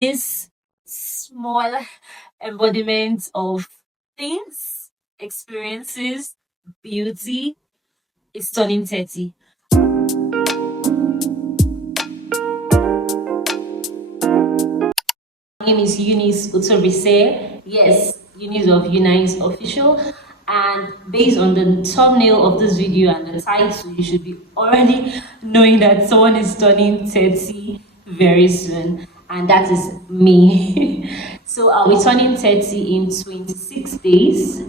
This small embodiment of things, experiences, beauty is turning 30. My name is Eunice Utorise. Yes, Eunice of Unice Official. And based on the thumbnail of this video and the title, you should be already knowing that someone is turning 30 very soon. And that is me. So I'll be turning 30 in 26 days.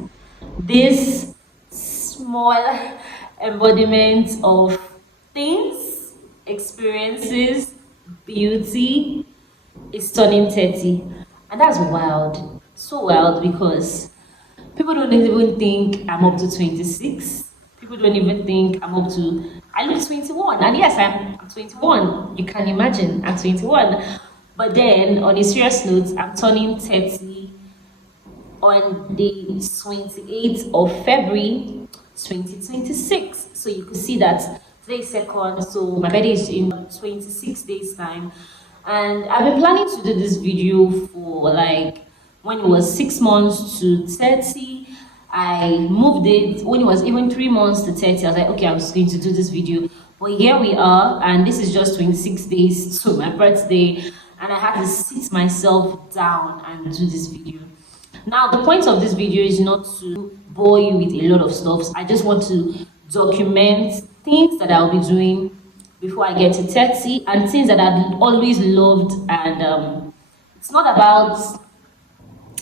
This small embodiment of things, experiences, beauty is turning 30. And that's wild. So wild because people don't even think I'm up to 26. People don't even think I'm up to, I look 21. And yes, I'm 21. You can imagine, I'm 21. But then, on a serious note, I'm turning 30 on the 28th of February 2026. So you can see that today is second, so my birthday is in 26 days time. And I've been planning to do this video for like when it was 6 months to 30. I moved it when it was even 3 months to 30. I was like, okay, I was going to do this video. But here we are, and this is just 26 days to my birthday. And I had to sit myself down and do this video. Now, the point of this video is not to bore you with a lot of stuff. I just want to document things that I'll be doing before I get to 30 and things that I've always loved. And it's not about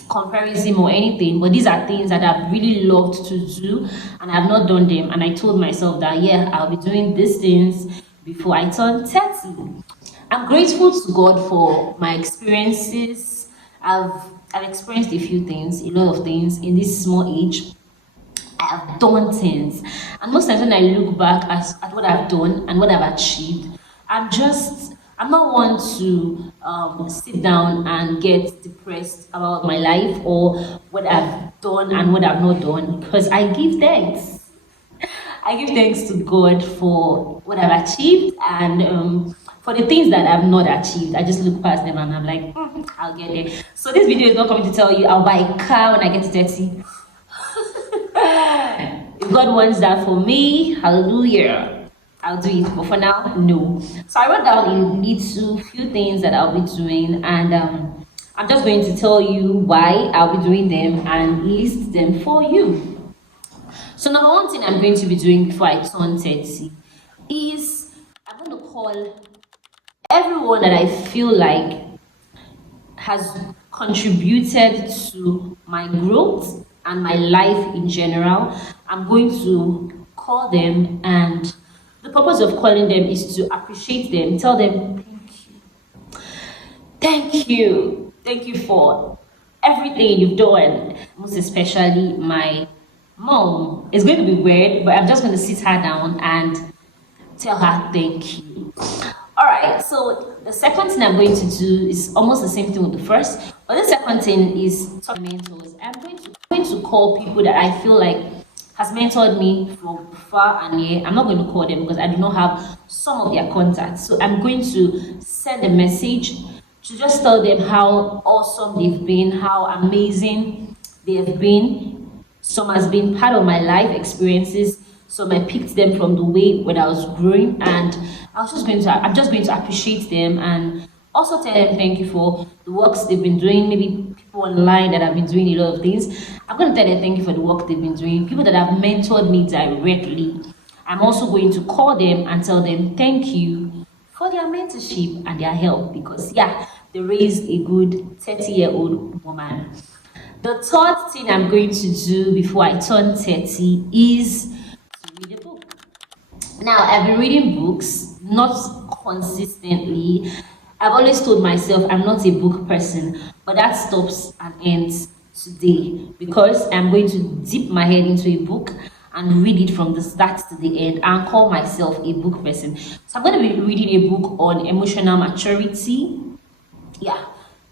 comparison or anything, but these are things that I've really loved to do and I've not done them. And I told myself that, yeah, I'll be doing these things before I turn 30. I'm grateful to God for my experiences. I've experienced a few things, a lot of things in this small age. I have done things, and most times when I look back at what I've done and what I've achieved, I'm not one to sit down and get depressed about my life or what I've done and what I've not done, because I give thanks. I give thanks to God for what I've achieved and for the things that I've not achieved. I just look past them and I'm like, I'll get there. So this video is not coming to tell you I'll buy a car when I get to 30. If God wants that for me, hallelujah, I'll do it. But for now, no. So I wrote down a few things that I'll be doing, and I'm just going to tell you why I'll be doing them and list them for you. So number one thing I'm going to be doing before I turn 30 is I'm going to call everyone that I feel like has contributed to my growth and my life in general. I'm going to call them, and the purpose of calling them is to appreciate them, tell them thank you for everything you've done, most especially my mom. It's going to be weird, but I'm just going to sit her down and tell her thank you. All right, so the second thing I'm going to do is almost the same thing with the first, but the second thing is talk to mentors. I'm going to call people that I feel like has mentored me from far and near. I'm not going to call them because I do not have some of their contacts. So I'm going to send a message to just tell them how awesome they've been, how amazing they have been. Some has been part of my life experiences. Some I picked them from the way when I was growing, and I'm just going to appreciate them and also tell them thank you for the works they've been doing. Maybe people online that have been doing a lot of things. I'm going to tell them thank you for the work they've been doing. People that have mentored me directly. I'm also going to call them and tell them thank you for their mentorship and their help, because yeah, they raised a good 30-year-old woman. The third thing I'm going to do before I turn 30 is read a book. Now, I've been reading books, not consistently. I've always told myself I'm not a book person, but that stops and ends today because I'm going to dip my head into a book and read it from the start to the end and call myself a book person. So I'm going to be reading a book on emotional maturity. Yeah,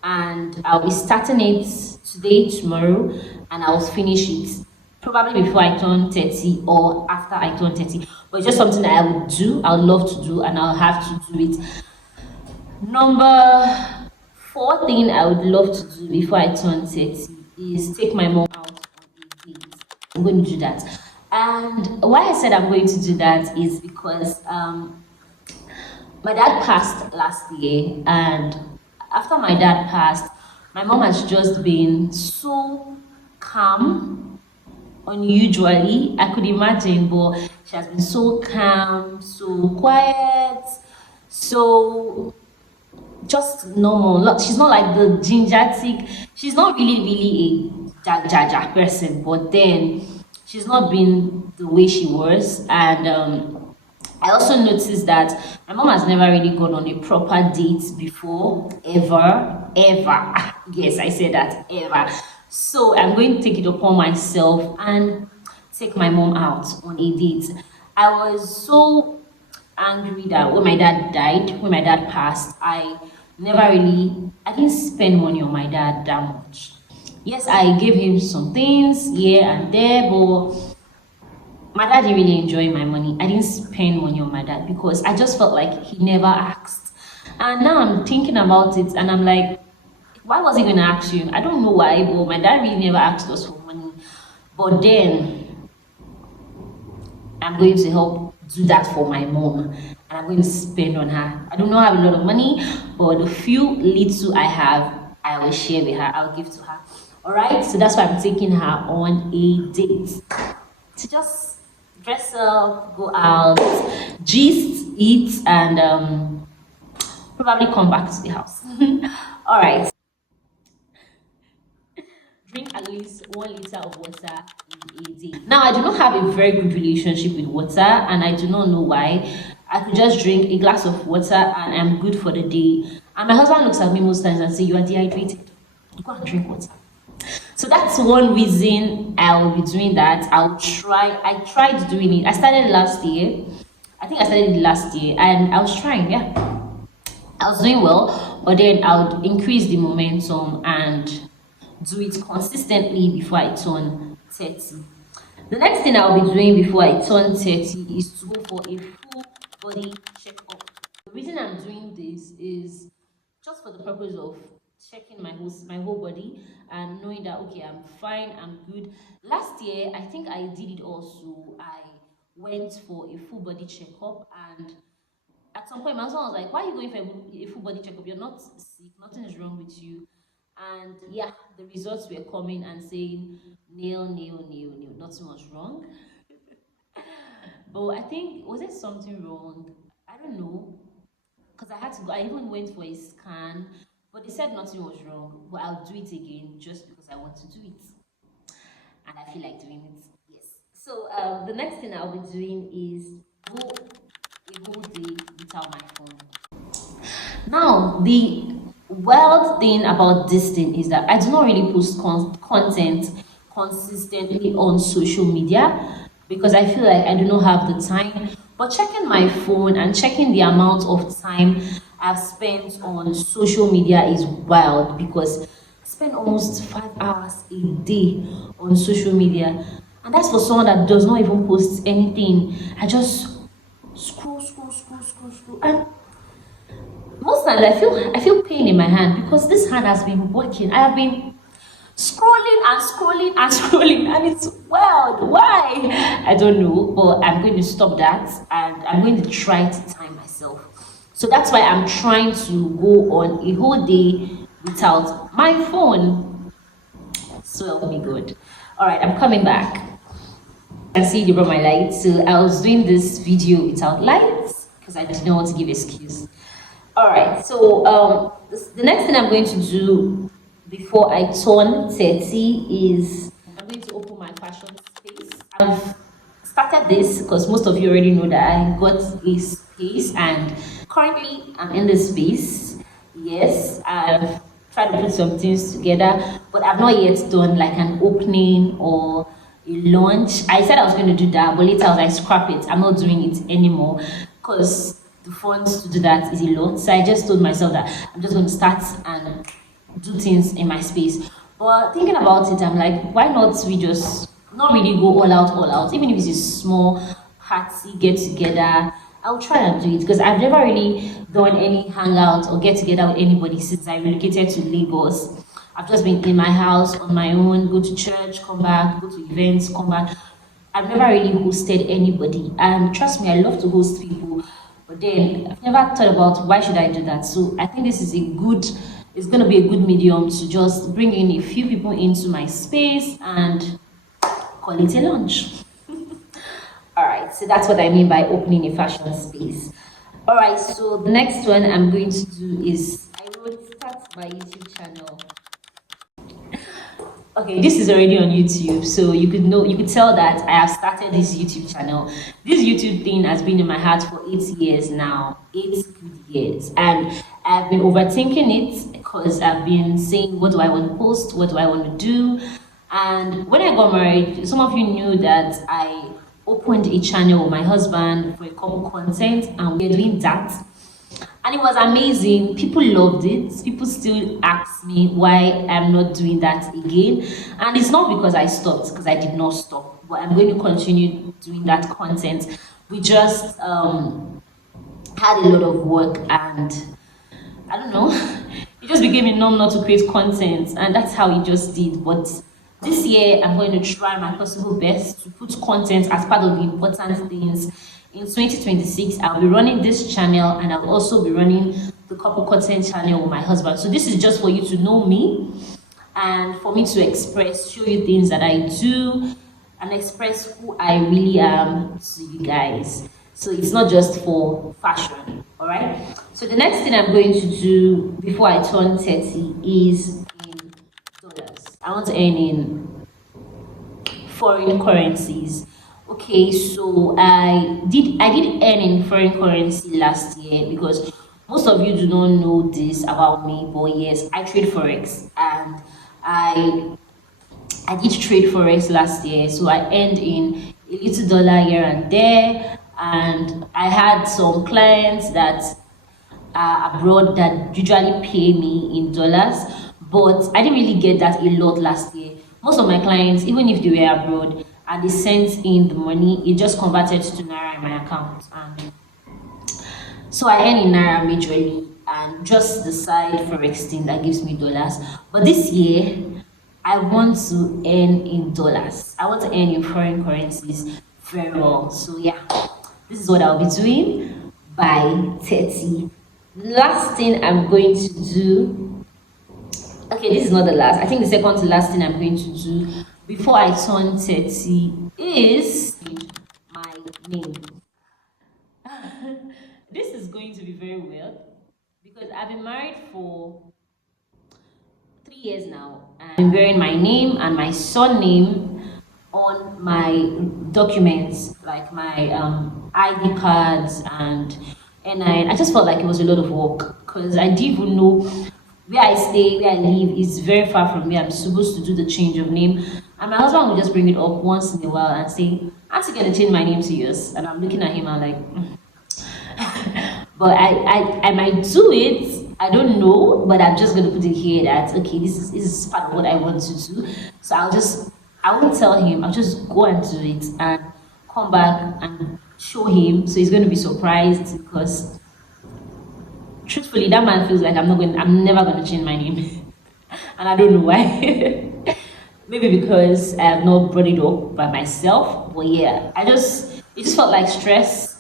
and I'll be starting it today, tomorrow, and I'll finish it probably before I turn 30 or after I turn 30. But it's just something that I would do, I would love to do, and I'll have to do it. Number fourth thing I would love to do before I turn 30 is take my mom out on a date. I'm going to do that. And why I said I'm going to do that is because my dad passed last year, and after my dad passed, my mom has just been so calm, unusually. I could imagine, but she has been so calm, so quiet, so just normal. She's not like the gingertic. She's not really a jaja person, but then she's not been the way she was. And I also noticed that my mom has never really gone on a proper date before, ever. Yes, I said that, ever. So I'm going to take it upon myself and take my mom out on a date. I was so angry that when my dad died, when my dad passed, I didn't spend money on my dad that much. Yes, I gave him some things here and there, but my dad didn't really enjoy my money. I didn't spend money on my dad because I just felt like he never asked. And now I'm thinking about it and I'm like, why was he going to ask you? I don't know why, but my dad really never asked us for money. But then I'm going to help do that for my mom, and I'm going to spend on her. I don't know, I have a lot of money, but the few little I have, I will share with her. I'll give to her. All right, so that's why I'm taking her on a date to just dress up, go out, gist, eat, and probably come back to the house. All right. Drink at least 1 liter of water in a day. Now, I do not have a very good relationship with water, and I do not know why. I could just drink a glass of water and I'm good for the day. And my husband looks at me most times and says, "You are dehydrated. Go and drink water." So that's one reason I'll be doing that. I tried doing it. I started last year. I think I started it last year, and I was trying, yeah. I was doing well, but then I would increase the momentum and do it consistently before I turn 30. The next thing I'll be doing before I turn 30 is to go for a full body checkup. The reason I'm doing this is just for the purpose of checking my whole body and knowing that okay, I'm fine, I'm good. Last year, I think I did it also. I went for a full body checkup, and at some point my husband was like, "Why are you going for a full body checkup? You're not sick, nothing is wrong with you." And yeah, the results were coming and saying nail, nothing was wrong. But I think, was there something wrong? I don't know, because I had to go. I even went for a scan, but they said nothing was wrong. But I'll do it again just because I want to do it, and I feel like doing it. Yes. So the next thing I'll be doing is go a whole day without my phone. Now, the wild thing about this thing is that I do not really post content consistently on social media because I feel like I do not have the time. But checking my phone and checking the amount of time I've spent on social media is wild because I spend almost 5 hours a day on social media, and that's for someone that does not even post anything. I just scroll, and most times I feel pain in my hand because this hand has been working. I have been scrolling, and it's wild. Why? I don't know, but I'm going to stop that and I'm going to try to time myself. So that's why I'm trying to go on a whole day without my phone. So it'll be good. All right, I'm coming back. I see you brought my lights, so I was doing this video without lights because I did not want to give excuse. All right, so the next thing I'm going to do before I turn 30 is I'm going to open my fashion space. I've started this because most of you already know that I got a space, and currently I'm in this space. Yes, I've tried to put some things together, but I've not yet done like an opening or a launch. I said I was going to do that, but later I was like, scrap it. I'm not doing it anymore because the funds to do that is a lot. So I just told myself that I'm just going to start and do things in my space. But thinking about it, I'm like, why not we just not really go all out, even if it's a small party get together I'll try and do it because I've never really done any hangout or get together with anybody since I relocated to Lagos. I've just been in my house on my own, go to church, come back, go to events, come back. I've never really hosted anybody, and trust me, I love to host people. But then I've never thought about why should I do that. So I think this is it's gonna be a good medium to just bring in a few people into my space and call it a lunch. All right, so that's what I mean by opening a fashion space. All right, so the next one I'm going to do is I wrote start my YouTube channel. Okay, this is already on YouTube, so you could tell that I have started this YouTube channel. This YouTube thing has been in my heart for 8 years now, 8 good years, and I've been overthinking it because I've been saying, what do I want to post, what do I want to do? And when I got married, some of you knew that I opened a channel with my husband for a couple content, and we're doing that. And it was amazing. People loved it. People still ask me why I'm not doing that again. And it's not because I stopped, because I did not stop. But I'm going to continue doing that content. We just had a lot of work, and I don't know, it just became a norm not to create content. And that's how it just did. But this year, I'm going to try my possible best to put content as part of the important things. In 2026, I'll be running this channel, and I'll also be running the couple content channel with my husband. So this is just for you to know me and for me to show you things that I do and express who I really am to you guys. So it's not just for fashion, all right? So the next thing I'm going to do before I turn 30 is in dollars. I want to earn in foreign currencies. Okay, so I did earn in foreign currency last year, because most of you do not know this about me, but yes, I trade forex, and I did trade forex last year. So I earned in a little dollar here and there, and I had some clients that are abroad that usually pay me in dollars, but I didn't really get that a lot last year. Most of my clients, even if they were abroad and they sent in the money, it just converted to naira in my account. And so I earn in naira majorly, and just the side forex thing that gives me dollars. But this year, I want to earn in dollars. I want to earn in foreign currencies very well. So yeah, this is what I'll be doing by 30. Last thing I'm going to do, okay, this is not the last, I think the second to last thing I'm going to do before I turn 30 is my name. This is going to be very weird because I've been married for 3 years now, and I'm wearing my name and my surname on my documents, like my ID cards and NI. I just felt like it was a lot of work because I didn't even know where I stay, where I live is very far from where I'm supposed to do the change of name. And my husband would just bring it up once in a while and say, "Aren't you going to change my name to yours?" And I'm looking at him and like, but I might do it. I don't know, but I'm just going to put it here that, okay, this is part of what I want to do. So I won't tell him. I'll just go and do it and come back and show him. So he's going to be surprised because truthfully, that man feels like I'm never going to change my name. And I don't know why. Maybe because I have not brought it up by myself. But yeah, it just felt like stress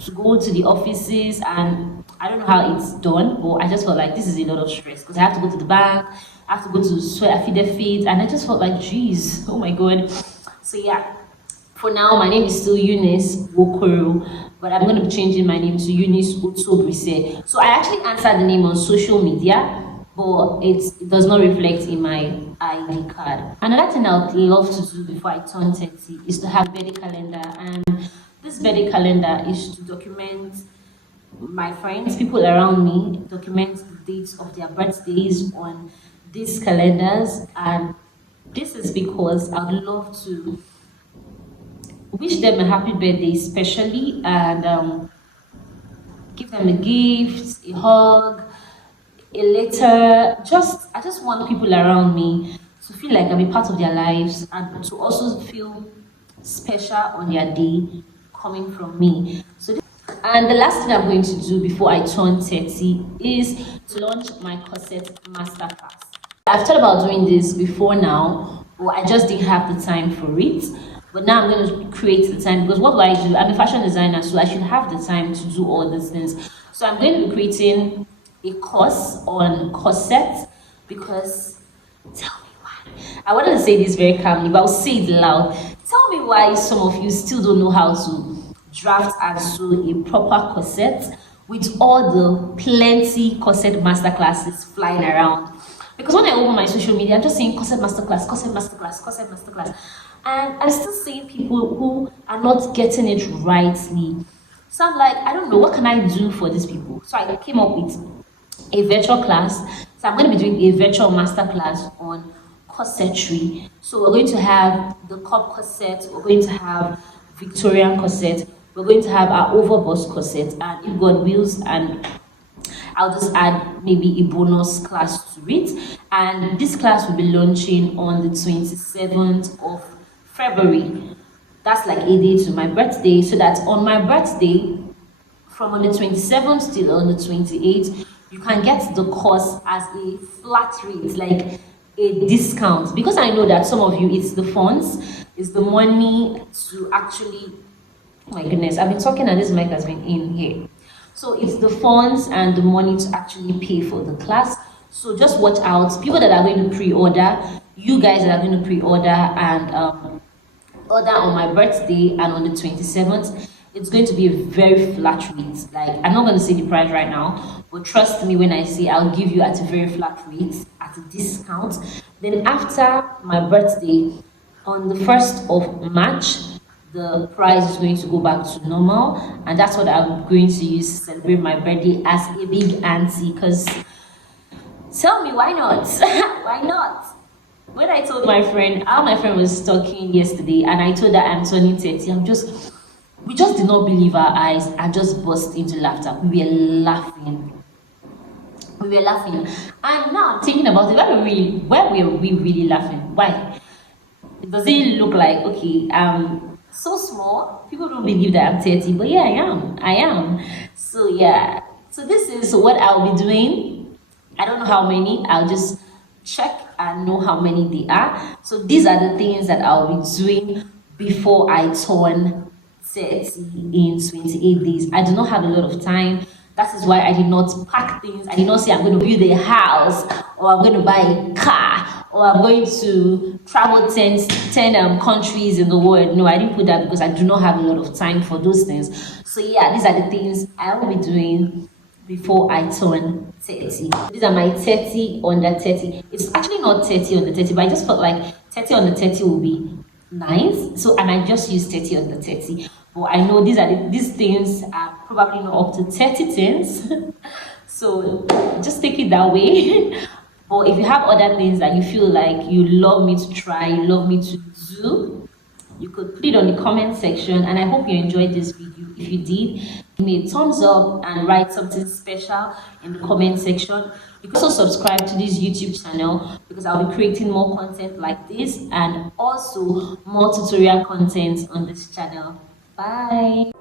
to go to the offices, and I don't know how it's done, but I just felt like this is a lot of stress because I have to go to the bank, I have to go to sweat feed their feet, and I just felt like, geez, oh my god. So yeah, for now my name is still Eunice Wokoro, but I'm going to be changing my name to Eunice Otobrise. So I actually answered the name on social media, but it does not reflect in my ID card. Another thing I would love to do before I turn 30 is to have a birthday calendar, and this birthday calendar is to document my friends, people around me, document the dates of their birthdays on these calendars. And this is because I would love to wish them a happy birthday especially, and give them a gift, a hug, a letter. I just want people around me to feel like I'm a part of their lives, and to also feel special on their day coming from me. So And the last thing I'm going to do before I turn 30 is to launch my corset masterclass. I've thought about doing this before now, but I just didn't have the time for it. But now I'm going to create the time, because what do I do? I'm a fashion designer, so I should have the time to do all these things. So I'm going to be creating a course on corset, because tell me why. I wanted to say this very calmly, but I'll say it loud. Tell me why some of you still don't know how to draft and sew a proper corset with all the plenty corset masterclasses flying around. Because when I open my social media, I'm just saying corset masterclass, corset masterclass, corset masterclass. And I'm still seeing people who are not getting it rightly. So I'm like, I don't know, what can I do for these people? So I came up with a virtual class. So I'm going to be doing a virtual masterclass on corsetry. So we're going to have the cup corset, we're going to have Victorian corset, we're going to have our overbust corset, and if God wills, and I'll just add maybe a bonus class to it. And this class will be launching on the 27th of February. That's like a day to my birthday, so that on my birthday, from on the 27th till on the 28th, you can get the course as a flat rate, like a discount. Because I know that some of you, it's the funds, it's the money to actually, oh my goodness, I've been talking and this mic has been in here. So it's the funds and the money to actually pay for the class. So just watch out. People that are going to pre-order, you guys that are going to pre-order and order on my birthday and on the 27th, it's going to be a very flat rate. Like, I'm not going to say the price right now, but trust me when I say I'll give you at a very flat rate, at a discount. Then after my birthday, on the 1st of March, the price is going to go back to normal, and that's what I'm going to use to celebrate my birthday as a big auntie. Because tell me, why not? Why not? When I told my friend, how my friend was talking yesterday, and I told her I'm turning 30, we just did not believe our eyes and just burst into laughter. We were laughing. And now I'm thinking about it, why were we really laughing? Why? Does it look like, okay, so small, people don't believe that I'm 30, but yeah, I am. So yeah, so this is what I'll be doing. I don't know how many, I'll just check and know how many they are. So these are the things that I'll be doing before I turn 30 in 28 days. I do not have a lot of time. That is why I did not pack things. I did not say I'm going to build a house, or I'm going to buy a car, or I'm going to travel 10 countries in the world. No, I didn't put that because I do not have a lot of time for those things. So yeah, these are the things I will be doing before I turn 30. These are my 30 under 30. It's actually not 30 under 30, but I just felt like 30 under 30 will be nice. So I might just use 30 under 30. But I know these things are probably not up to 30 things. So just take it that way. But if you have other things that you feel like you love me to try, you love me to do, you could put it on the comment section. And I hope you enjoyed this video. If you did, give me a thumbs up and write something special in the comment section. You can also subscribe to this YouTube channel, because I'll be creating more content like this and also more tutorial content on this channel. Bye.